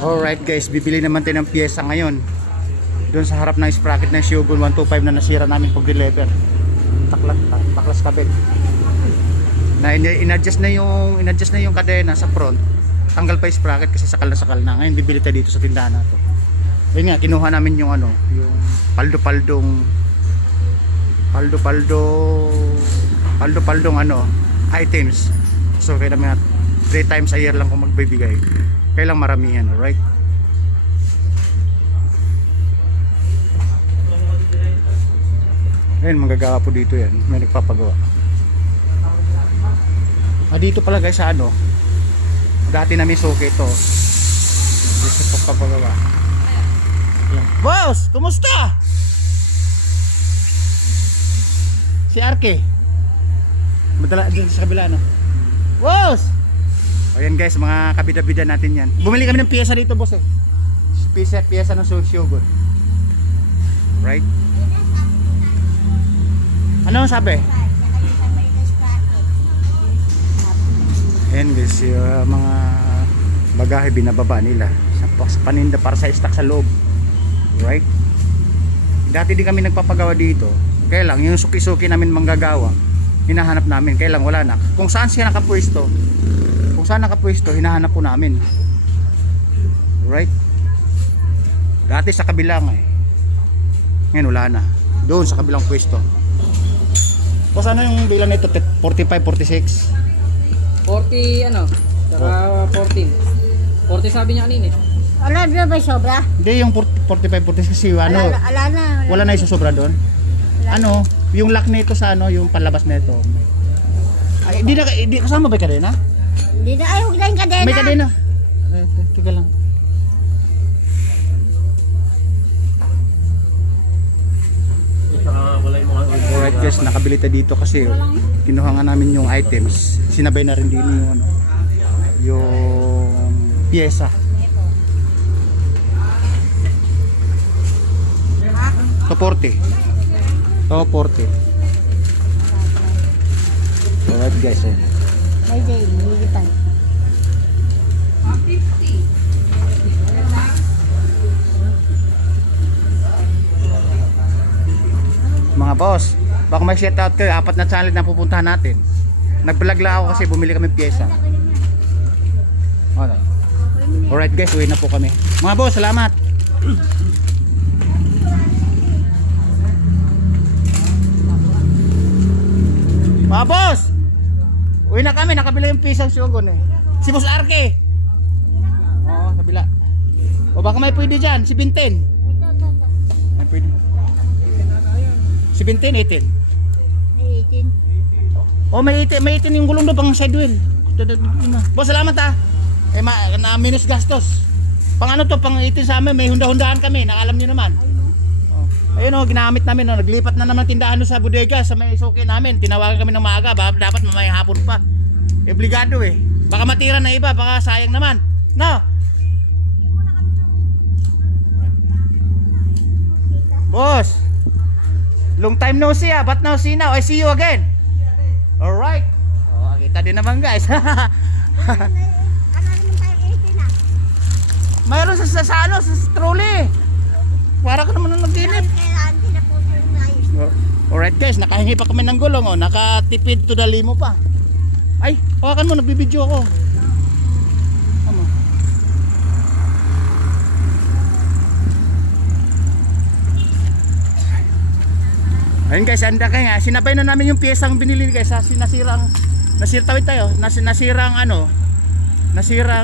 Alright guys, bibili naman tayo ng pyesa ngayon doon sa harap ng sprocket ng Shogun 125 na nasira namin pag deliver. Taklas kabit na in-adjust na yung kadena sa front. Tanggal pa yung sprocket kasi sakal na. Ngayon bibili tayo dito sa tindahan na to. Ayun nga, kinuha namin yung yung paldo-paldong items. So kaya namin 3 times a year lang kung magbibigay. Kailang maramihan, alright? Ayun, manggagawa po dito yan. May nagpapagawa. Dito pala guys sa dati namin suki ito. Dito sa pagpapagawa. Boss! Kumusta? Si Arke madala dyan sa kabila Boss! Ayan guys, mga kabida-bida natin yan. Bumili kami ng pyesa dito boss pyesa ng Shogun. Right? Ano sabi? Ayan guys, yung mga bagahe binababa nila sa paninda para sa stock sa loob. Right? Dati di kami nagpapagawa dito. Kaya lang yung suki-suki namin manggagawa, hinahanap namin. Kaya lang wala na. Kung saan siya nakapwesto, hinahanap po namin. Right? Dati sa kabilang ngayon wala na. Doon sa kabilang pwesto. Boss, ano yung bilang nito? 45, 46? 40 saka 14. 40 sabi niya kanina Wala na ba sobra? Hindi, yung 45, 46 kasi Wala na. wala na isusobra doon. Yung lock nito sa yung palabas nito. Ay, hindi kasama ba yung kadena? Hindi na, huwag na yung kadena. May kadena. Tiga lang. Alright guys, nakabili tayo dito kasi kinuha nga namin yung items. Sinabay na rin din yung pyesa. To 40. Alright guys, May day, militan. mga boss, baka may shout out kayo, 4 na channel na pupuntahan natin. Nag-vlog lang ako kasi bumili kami pyesa. Alright guys, uwi na po kami. Mga boss, salamat. Mga boss, uwi na kami, nakabila yung pisang Shogun Si Boss Arke. Oo, kabila. O baka may pwede dyan, si Binten. May pwede. Si Binten, 18. May 18. Oh, may 18 yung gulong doon pang side wheel. Boss, salamat na minus gastos. Pang pang 18 sa amin, may hunda-hundahan kami, nakalam niyo naman. Ayun ginamit namin naglipat na naman tindahan sa bodega sa may suki namin. Tinawagan kami ng maaga, dapat mamayang hapon pa. Obligado Baka matira na iba, baka sayang naman. No. Boss. Long time no see but now see now. I see you again. All right. Kita din naman guys. Mayroon sa trolley. Para ka naman nag-inip. Alright guys, nakahingi pa kami ng gulong nakatipid to the limo pa. Ay, hawakan mo, nagbibideo ako. Tama. Ayun guys, anda kaya sinabay na namin yung piyesang binili guys sa nasirang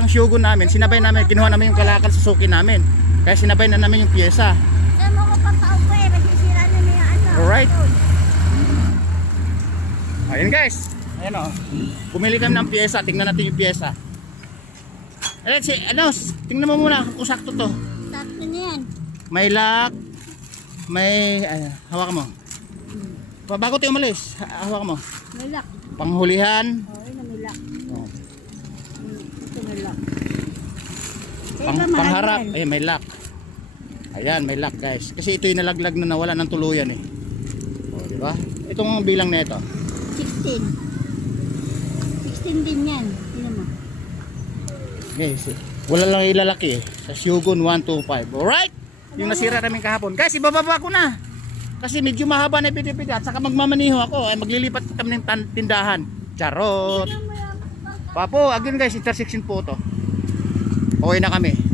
Shogun namin. Sinabay namin, kinuha namin yung kalakal sa suki namin. Kaya sinabay na namin yung piyesa. Alright. Ayun guys. Ayan bumili kami ng piyesa. Tingnan natin yung piyesa. Tingnan mo muna kung sakto to. Sakto niyan. May lock. May hawak mo. Bago tayo umalis, hawak mo. May lock. Panghulihan. May lock. Ito may lock. Pangharap. Ayun, may lock. Ayan, may lock guys. Kasi ito yung nalaglag na nawala ng tuluyan diba? Itong bilang na ito 16 din yan. Tingnan mo. Okay, Wala lang ilalaki eh. Sa Shogun 125. Alright? Yung nasira namin kahapon. Guys, ibababa ko na. Kasi medyo mahaba na piti-piti. At saka magmamaniho ako. Ay maglilipat kami ng tindahan. Charot. Papo, again guys, intersection po to. Okay na kami.